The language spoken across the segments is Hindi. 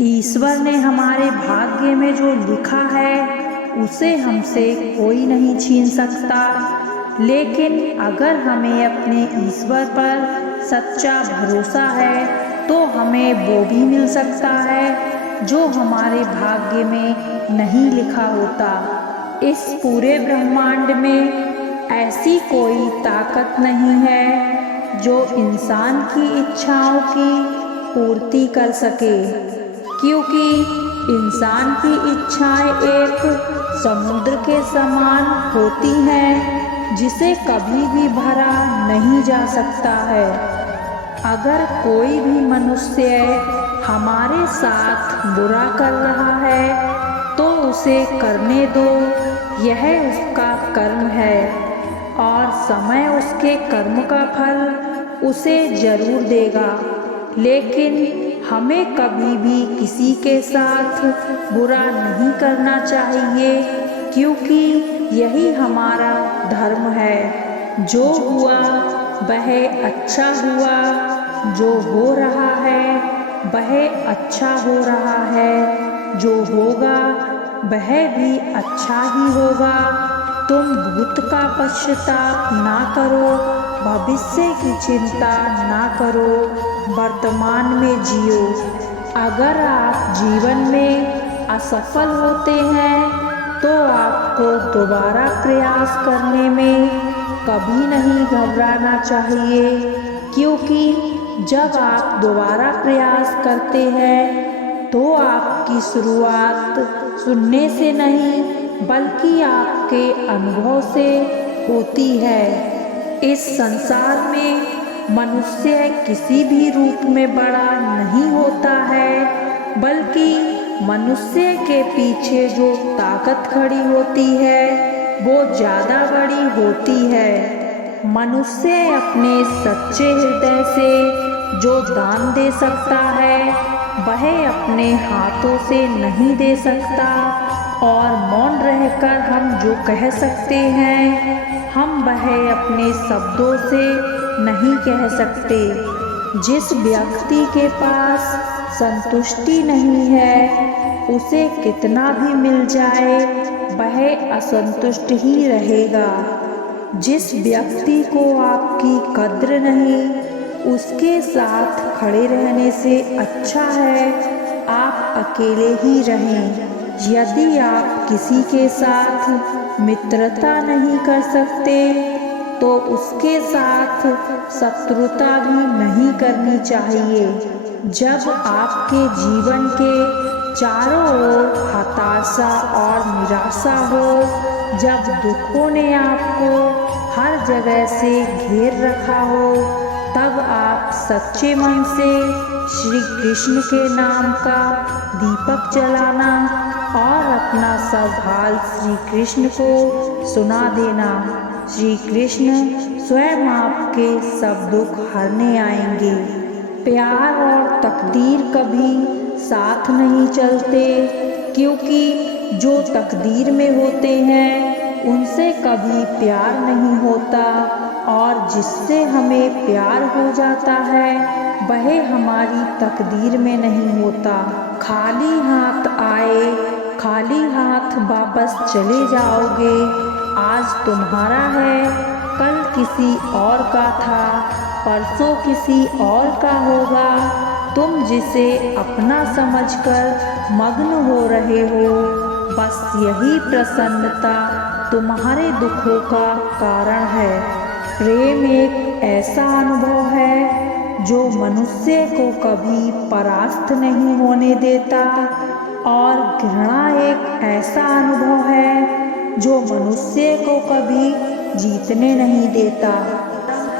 ईश्वर ने हमारे भाग्य में जो लिखा है उसे हमसे कोई नहीं छीन सकता। लेकिन अगर हमें अपने ईश्वर पर सच्चा भरोसा है तो हमें वो भी मिल सकता है जो हमारे भाग्य में नहीं लिखा होता। इस पूरे ब्रह्मांड में ऐसी कोई ताकत नहीं है जो इंसान की इच्छाओं की पूर्ति कर सके, क्योंकि इंसान की इच्छाएं एक समुद्र के समान होती हैं जिसे कभी भी भरा नहीं जा सकता है। अगर कोई भी मनुष्य हमारे साथ बुरा कर रहा है तो उसे करने दो, यह उसका कर्म है और समय उसके कर्म का फल उसे जरूर देगा। लेकिन हमें कभी भी किसी के साथ बुरा नहीं करना चाहिए, क्योंकि यही हमारा धर्म है। जो हुआ वह अच्छा हुआ, जो हो रहा है वह अच्छा हो रहा है, जो होगा वह भी अच्छा ही होगा। तुम भूत का पश्चाताप ना करो, भविष्य की चिंता ना करो, वर्तमान में जियो। अगर आप जीवन में असफल होते हैं तो आपको दोबारा प्रयास करने में कभी नहीं घबराना चाहिए, क्योंकि जब आप दोबारा प्रयास करते हैं तो आपकी शुरुआत सुनने से नहीं बल्कि आपके अनुभव से होती है। इस संसार में मनुष्य किसी भी रूप में बड़ा नहीं होता है, बल्कि मनुष्य के पीछे जो ताकत खड़ी होती है वो ज़्यादा बड़ी होती है। मनुष्य अपने सच्चे हृदय से जो दान दे सकता है वह अपने हाथों से नहीं दे सकता, और मौन रहकर हम जो कह सकते हैं हम वह अपने शब्दों से नहीं कह सकते। जिस व्यक्ति के पास संतुष्टि नहीं है उसे कितना भी मिल जाए वह असंतुष्ट ही रहेगा। जिस व्यक्ति को आपकी कद्र नहीं उसके साथ खड़े रहने से अच्छा है आप अकेले ही रहें। यदि आप किसी के साथ मित्रता नहीं कर सकते तो उसके साथ शत्रुता भी नहीं करनी चाहिए। जब आपके जीवन के चारों ओर हताशा और निराशा हो, जब दुखों ने आपको हर जगह से घेर रखा हो, तब आप सच्चे मन से श्री कृष्ण के नाम का दीपक जलाना और अपना सब हाल श्री कृष्ण को सुना देना। श्री कृष्ण स्वयं आपके सब दुख हरने आएंगे। प्यार और तकदीर कभी साथ नहीं चलते, क्योंकि जो तकदीर में होते हैं उनसे कभी प्यार नहीं होता, और जिससे हमें प्यार हो जाता है वह हमारी तकदीर में नहीं होता। खाली हाथ आए खाली हाथ वापस चले जाओगे। आज तुम्हारा है कल किसी और का था, परसों किसी और का होगा। तुम जिसे अपना समझकर मग्न हो रहे हो, बस यही प्रसन्नता तुम्हारे दुखों का कारण है। प्रेम एक ऐसा अनुभव है जो मनुष्य को कभी परास्त नहीं होने देता, और घृणा एक ऐसा अनुभव है जो मनुष्य को कभी जीतने नहीं देता।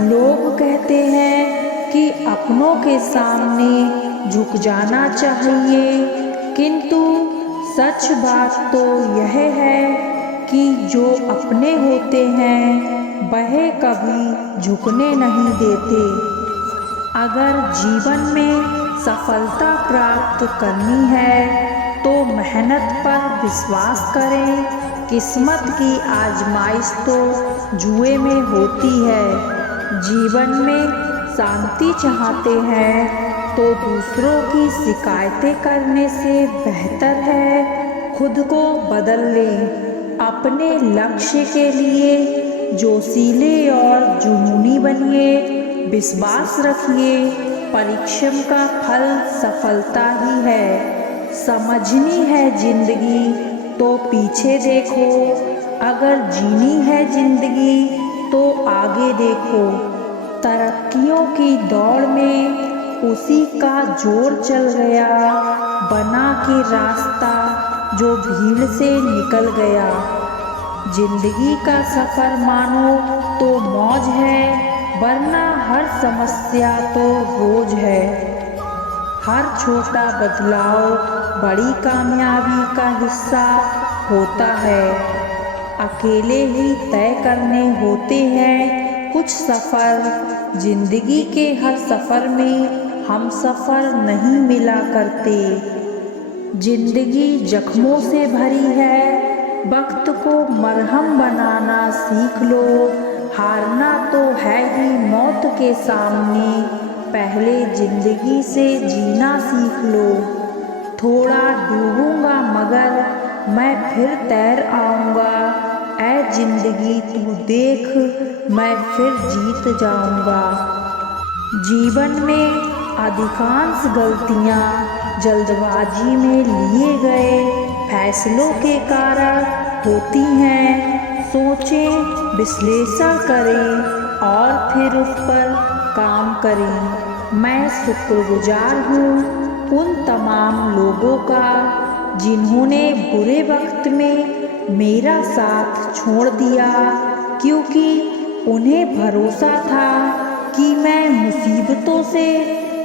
लोग कहते हैं कि अपनों के सामने झुक जाना चाहिए, किंतु सच बात तो यह है कि जो अपने होते हैं वह कभी झुकने नहीं देते। अगर जीवन में सफलता प्राप्त करनी है तो मेहनत पर विश्वास करें। किस्मत की आजमाइश तो जुए में होती है। जीवन में शांति चाहते हैं तो दूसरों की शिकायतें करने से बेहतर है खुद को बदल लें। अपने लक्ष्य के लिए जोशीले और जुनूनी बनिए। विश्वास रखिए, परिश्रम का फल सफलता ही है। समझनी है जिंदगी तो पीछे देखो, अगर जीनी है जिंदगी तो आगे देखो। तरक्कियों की दौड़ में उसी का जोर चल गया, बना के रास्ता जो भीड़ से निकल गया। जिंदगी का सफर मानो तो मौज है, वरना हर समस्या तो रोज है। हर छोटा बदलाव बड़ी कामयाबी का हिस्सा होता है। अकेले ही तय करने होते हैं कुछ सफ़र। जिंदगी के हर सफ़र में हम सफ़र नहीं मिला करते। जिंदगी जख्मों से भरी है, वक्त को मरहम बनाना सीख लो। हारना तो है ही मौत के सामने, पहले जिंदगी से जीना सीख लो। थोड़ा डूबूंगा मगर मैं फिर तैर आऊँगा, ऐ जिंदगी तू देख मैं फिर जीत जाऊँगा। जीवन में अधिकांश गलतियाँ जल्दबाजी में लिए गए फैसलों के कारण होती हैं। सोचें, विश्लेषण करें और फिर उस पर काम करें। मैं शुक्रगुजार हूँ उन तमाम लोगों का जिन्होंने बुरे वक्त में मेरा साथ छोड़ दिया, क्योंकि उन्हें भरोसा था कि मैं मुसीबतों से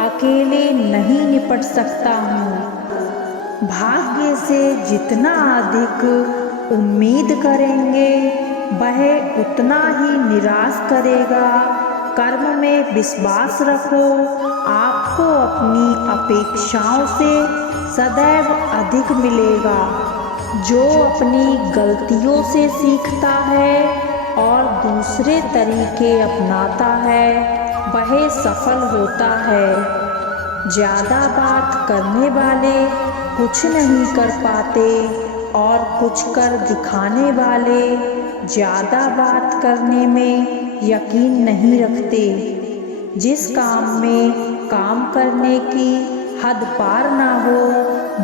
अकेले नहीं निपट सकता हूँ। भाग्य से जितना अधिक उम्मीद करेंगे वह उतना ही निराश करेगा। कर्म में विश्वास रखो, आपको अपनी अपेक्षाओं से सदैव अधिक मिलेगा। जो अपनी गलतियों से सीखता है और दूसरे तरीके अपनाता है वह सफल होता है। ज़्यादा बात करने वाले कुछ नहीं कर पाते और कुछ कर दिखाने वाले ज़्यादा बात करने में यकीन नहीं रखते। जिस काम में काम करने की हद पार ना हो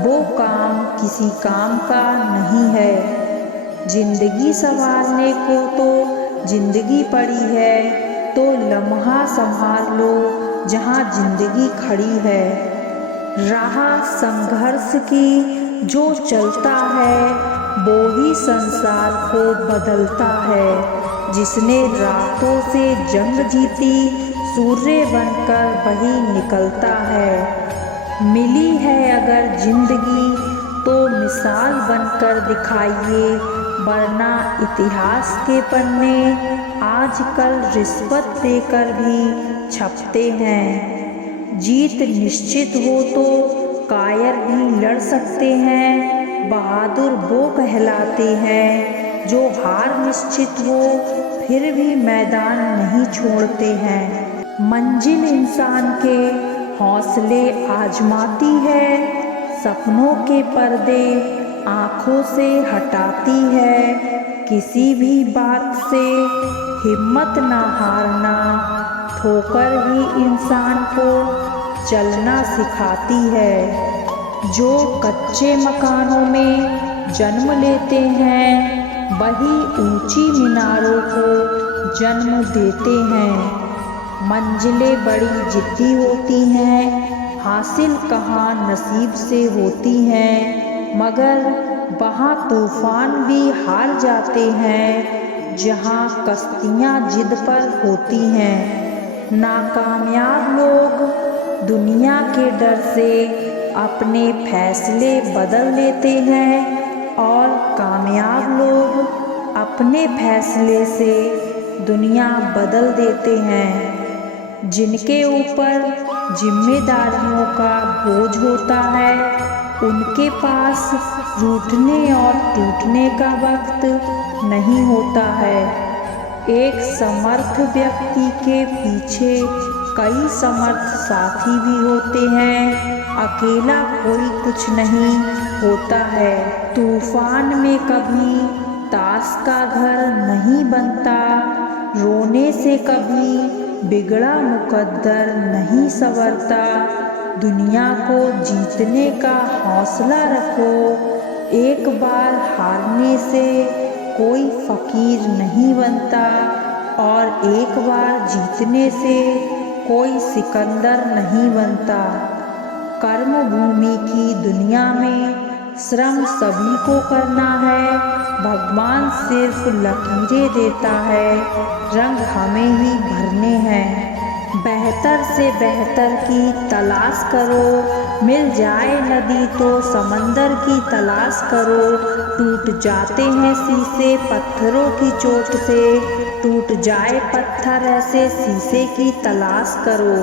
वो काम किसी काम का नहीं है। जिंदगी संवारने को तो जिंदगी पड़ी है, तो लम्हा संभाल लो जहाँ जिंदगी खड़ी है। राह संघर्ष की जो चलता है वो ही संसार को बदलता है। जिसने रातों से जंग जीती सूर्य बनकर वही निकलता है। मिली है अगर जिंदगी तो मिसाल बनकर दिखाइए, वरना इतिहास के पन्ने आजकल रिश्वत देकर भी छपते हैं। जीत निश्चित हो तो कायर भी लड़ सकते हैं। बहादुर वो कहलाते हैं जो हार निश्चित हो फिर भी मैदान नहीं छोड़ते हैं। मंजिल इंसान के हौसले आजमाती है, सपनों के पर्दे आँखों से हटाती है। किसी भी बात से हिम्मत ना हारना, ठोकर ही इंसान को चलना सिखाती है। जो कच्चे मकानों में जन्म लेते हैं वही ऊंची मीनारों को जन्म देते हैं। मंजिलें बड़ी जिद्दी होती हैं, हासिल कहाँ नसीब से होती हैं, मगर वहाँ तूफान भी हार जाते हैं जहाँ कश्तियाँ जिद पर होती हैं। नाकामयाब लोग दुनिया के डर से अपने फैसले बदल लेते हैं और कामयाब लोग अपने फैसले से दुनिया बदल देते हैं। जिनके ऊपर जिम्मेदारियों का बोझ होता है उनके पास रूठने और टूटने का वक्त नहीं होता है। एक समर्थ व्यक्ति के पीछे कई समर्थ साथी भी होते हैं, अकेला कोई कुछ नहीं होता है। तूफान में कभी ताश का घर नहीं बनता, रोने से कभी बिगड़ा मुकद्दर नहीं संवरता। दुनिया को जीतने का हौसला रखो, एक बार हारने से कोई फकीर नहीं बनता और एक बार जीतने से कोई सिकंदर नहीं बनता। कर्म भूमि की दुनिया में श्रम सभी को करना है, भगवान सिर्फ लकीरें देता है, रंग हमें ही भरने हैं। बेहतर से बेहतर की तलाश करो, मिल जाए नदी तो समंदर की तलाश करो। टूट जाते हैं शीशे पत्थरों की चोट से, टूट जाए पत्थर ऐसे शीशे की तलाश करो।